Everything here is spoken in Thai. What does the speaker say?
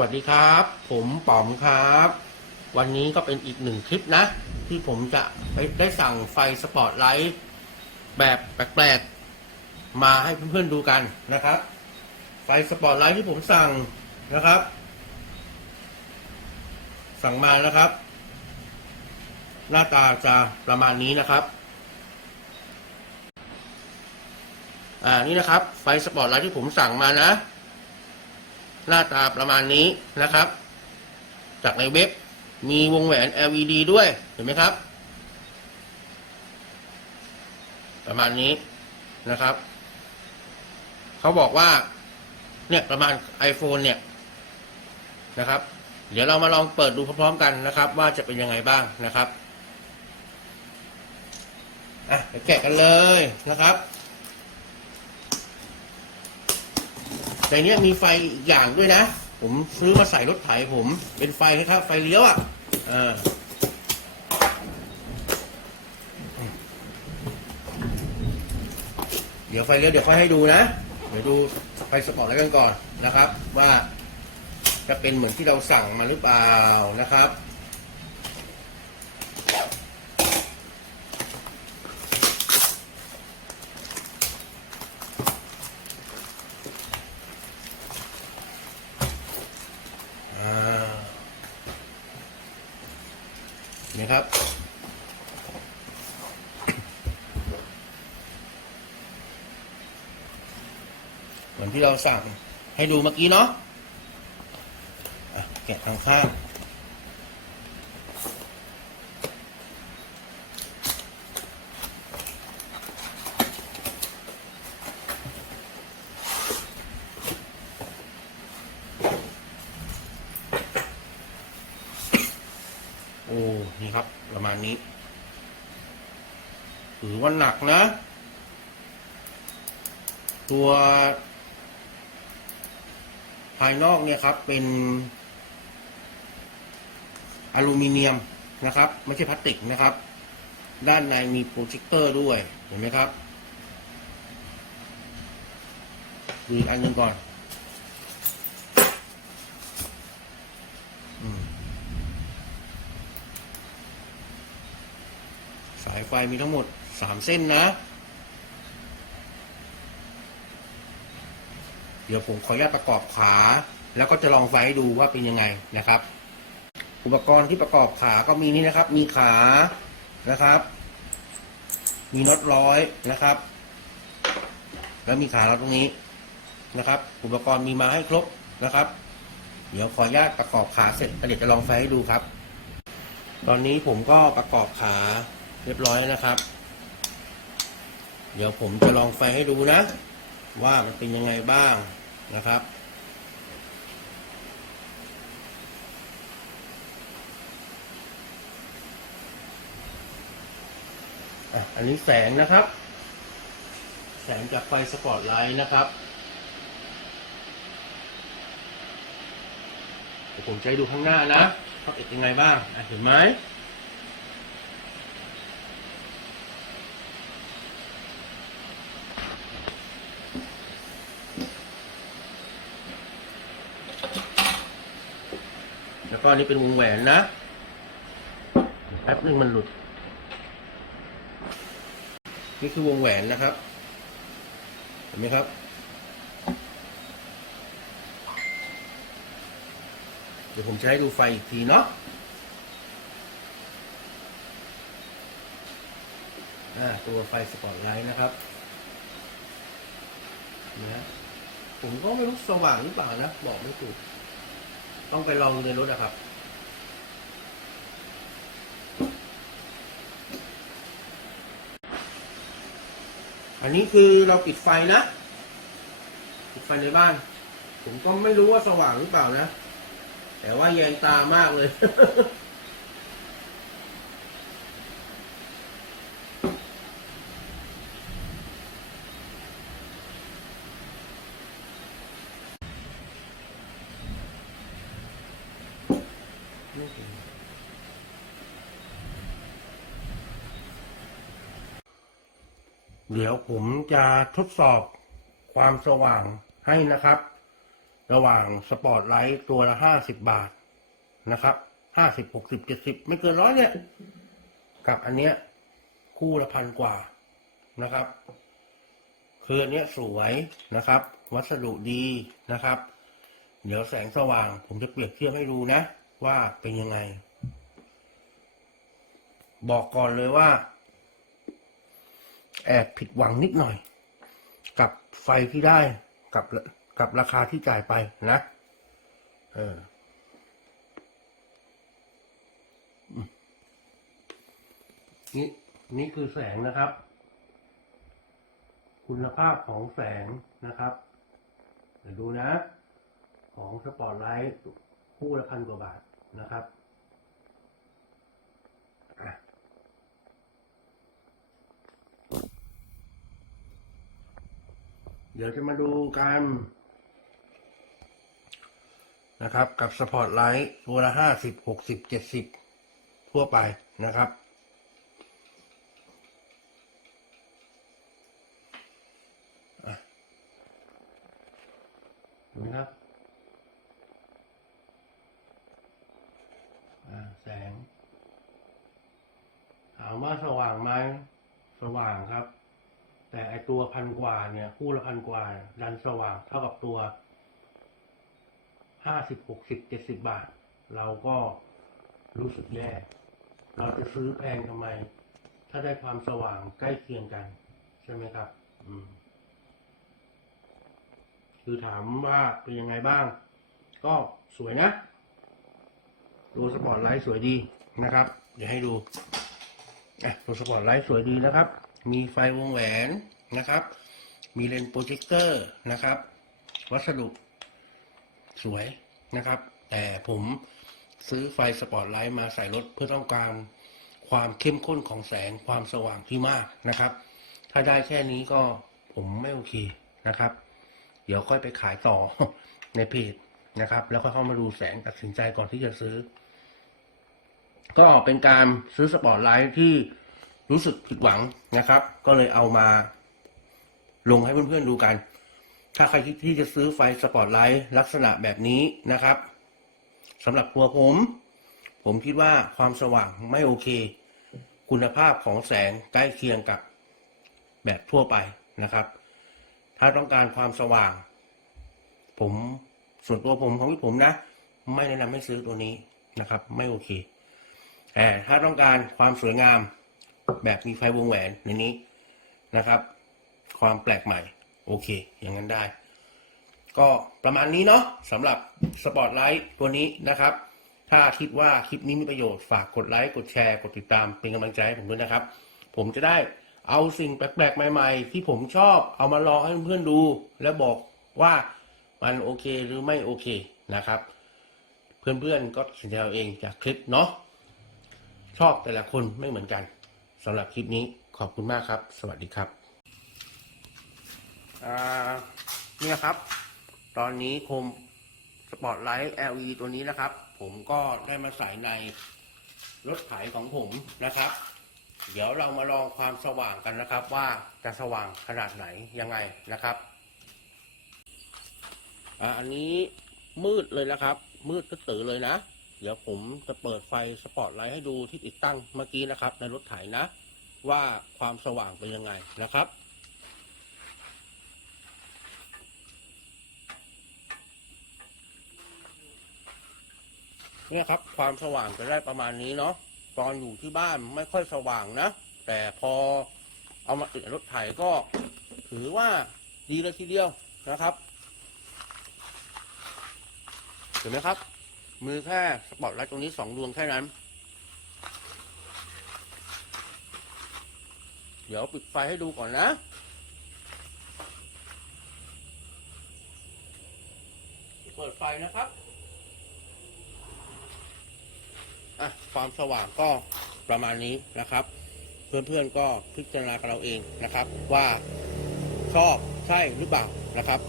วัสดีครับ ผมป๋อมครับ วันนี้ก็เป็นอีกหนึ่งคลิปนะ ที่ผมจะไปได้สั่งไฟสปอตไลท์แบบแปลกๆ มาให้เพื่อนๆดูกันนะครับ ไฟสปอตไลท์ที่ผมสั่งนะครับ สั่งมานะครับ หน้าตาจะประมาณนี้นะครับ อ่านี่นะครับ ไฟสปอตไลท์ที่ผมสั่งมานะ หน้าตาประมาณนี้นะครับ จากในเว็บมีวงแหวน LED ด้วยเห็นไหมครับ ประมาณนี้นะครับ เขาบอกว่า เนี่ยประมาณ iPhone เนี่ยนะครับ เดี๋ยวเรามาลองเปิดดูพร้อมๆกันนะครับ ว่าจะเป็นยังไงบ้างนะครับอะแกะกันเลยนะครับ ในเนี้ยมีไฟอีกอย่างด้วยนะ ผมซื้อมาใส่รถไถผม เป็นไฟครับ ไฟเลี้ยวอะอ่าเดี๋ยวไฟเลี้ยวเดี๋ยวค่อยให้ดูนะ เดี๋ยวดูไฟสปอร์ตแล้วกันก่อนนะครับ ว่าจะเป็นเหมือนที่เราสั่งมาหรือเปล่านะครับ ครับ เหมือนที่เราสั่งให้ดูเมื่อกี้เนาะะแกะทางข้าง โอ้ นี่ครับ ประมาณนี้ ถือว่าหนักนะ ตัว ภายนอกเนี่ยครับเป็นอลูมิเนียมนะครับ ไม่ใช่พลาสติกนะครับ ด้านในมีโปรเจคเตอร์ด้วย เห็นไหมครับดูอีกอันนึงก่อนสายไฟมีทั้งหมด สามเส้นนะ เดี๋ยวผมขออนุญาตประกอบขา แล้วก็จะลองไฟดูว่าเป็นยังไงนะครับ อุปกรณ์ที่ประกอบขาก็มีนี่นะครับ มีขานะครับ มีน็อตร้อยนะครับ แล้วมีขาเราตรงนี้นะครับ อุปกรณ์มีมาให้ครบนะครับ เดี๋ยวขออนุญาตประกอบขาเสร็จเดี๋ยวจะลองไฟให้ดูครับ ตอนนี้ผมก็ประกอบขาเรียบร้อยนะครับ เดี๋ยวผมจะลองไฟให้ดูนะ ว่ามันเป็นยังไงบ้างนะครับ อันนี้แสงนะครับ แสงจากไฟสปอตไลท์นะครับผมจะให้ดูข้างหน้านะว่าเป็นยังไงบ้างเห็นไหม ก็อันนี้เป็นวงแหวนนะแป๊บนึงมันหลุด นี่คือวงแหวนนะครับ เห็นไหมครับ เดี๋ยวผมจะให้ดูไฟอีกทีเนาะตัวไฟสปอตไลท์นะครับนี่นะผมก็ไม่รู้สว่างหรือเปล่านะ บอกไม่ถูก ต้องไปลองในรถอะครับ อันนี้คือเราปิดไฟนะ ปิดไฟในบ้าน ผมก็ไม่รู้ว่าสว่างหรือเปล่านะ แต่ว่าแยงตามากเลย เดี๋ยวผมจะทดสอบความสว่างให้นะครับ ระหว่างสปอร์ตไลท์ตัวละห้าสิบบาทนะครับห้าสิบหกสิบเจ็ดสิบไม่เกินร้อยเนี่ย กับอันเนี้ยคู่ละพันกว่านะครับ คืออันเนี้ยสวยนะครับ วัสดุดีนะครับ เดี๋ยวแสงสว่าง ผมจะเปรียบเทียบให้ดูนะ ว่าเป็นยังไง บอกก่อนเลยว่า แอบผิดหวังนิดหน่อย กับไฟที่ได้กับกับราคาที่จ่ายไปนะเออนี่นี่คือแสงนะครับ คุณภาพของแสงนะครับ เดี๋ยวดูนะ ของสปอร์ตไลท์คู่ละพันกว่าบาทนะครับอะ เดี๋ยวจะมาดูกันนะครับ กับสปอร์ตไลท์ตัวละห้าสิบหกสิบเจ็ดสิบทั่วไปนะครับเห็นไหมครับแสง ถามว่าสว่างไหม สว่างครับ แต่ไอตัวพันกว่าเนี่ยคู่ละพันกว่า ดันสว่างเท่ากับตัวห้าสิบหกสิบเจ็ดสิบบาท เราก็รู้สึกแย่เราจะซื้อแพงทำไม ถ้าได้ความสว่างใกล้เคียงกัน ใช่ไหมครับอืมคือถามว่าเป็นยังไงบ้าง ก็สวยนะดูสปอร์ตไลท์สวยดีนะครับ เดี๋ยวให้ดูอะดูสปอร์ตไลท์สวยดีนะครับ มีไฟวงแหวนนะครับ มีเลนส์โปรเจคเตอร์นะครับ วัสดุสวยนะครับ แต่ผมซื้อไฟสปอร์ตไลท์มาใส่รถเพื่อต้องการความเข้มข้นของแสงความสว่างที่มากนะครับ ถ้าได้แค่นี้ก็ผมไม่โอเคนะครับ เดี๋ยวค่อยไปขายต่อในเพจนะครับ แล้วค่อยเข้ามาดูแสงตัดสินใจก่อนที่จะซื้อ ก็เป็นการซื้อสปอร์ตไลท์ที่ รู้สึกผิดหวังนะครับ ก็เลยเอามา ลงให้เพื่อนๆดูกัน ถ้าใครที่จะซื้อไฟสปอร์ตไลท์ลักษณะแบบนี้นะครับสำหรับตัวผม ผมคิดว่าความสว่างไม่โอเค คุณภาพของแสงใกล้เคียงกับแบบทั่วไปนะครับ ถ้าต้องการความสว่าง ผมส่วนตัวผมของพี่ผมนะ ไม่แนะนำให้ซื้อตัวนี้นะครับ ไม่โอเคแต่ถ้าต้องการความสวยงาม แบบมีไฟวงแหวนในนี้นะครับ ความแปลกใหม่ โอเค อย่างนั้นได้ ก็ประมาณนี้เนาะสำหรับสปอตไลท์ตัวนี้นะครับ ถ้าคิดว่าคลิปนี้มีประโยชน์ฝากกดไลค์กดแชร์กดติดตามเป็นกำลังใจให้ผมด้วยนะครับ ผมจะได้เอาสิ่งแปลกๆ ใหม่ ๆ ที่ผมชอบเอามาลองให้เพื่อนๆดู แล้วบอกว่ามันโอเคหรือไม่โอเคนะครับ เพื่อนๆก็สินใจเอาเองจากคลิปเนาะชอบแต่ละคนไม่เหมือนกัน สำหรับคลิปนี้ขอบคุณมากครับ สวัสดีครับเนี่ยครับ ตอนนี้โคมสปอตไลท์ LED ตัวนี้นะครับ ผมก็ได้มาใส่ในรถไถของผมนะครับ เดี๋ยวเรามาลองความสว่างกันนะครับ ว่าจะสว่างขนาดไหนยังไงนะครับอันนี้มืดเลยนะครับ มืดก็ตื่นเลยนะ เดี๋ยวผมจะเปิดไฟสปอตไลท์ให้ดูที่ติดตั้งเมื่อกี้นะครับ ในรถไถนะ ว่าความสว่างเป็นยังไงนะครับ เนี่ยครับ ความสว่างจะได้ประมาณนี้เนาะตอนอยู่ที่บ้านไม่ค่อยสว่างนะ แต่พอเอามาติดรถไถก็ ถือว่าดีเลยทีเดียวนะครับเห็นไหมครับ มือแค่สปอตไลท์ตรงนี้สองดวงแค่นั้น เดี๋ยวปิดไฟให้ดูก่อนนะ เปิดไฟนะครับ อะ ความสว่างก็ประมาณนี้นะครับ เพื่อนๆก็พิจารณากับเราเองนะครับ ว่าชอบใช่หรือเปล่านะครับ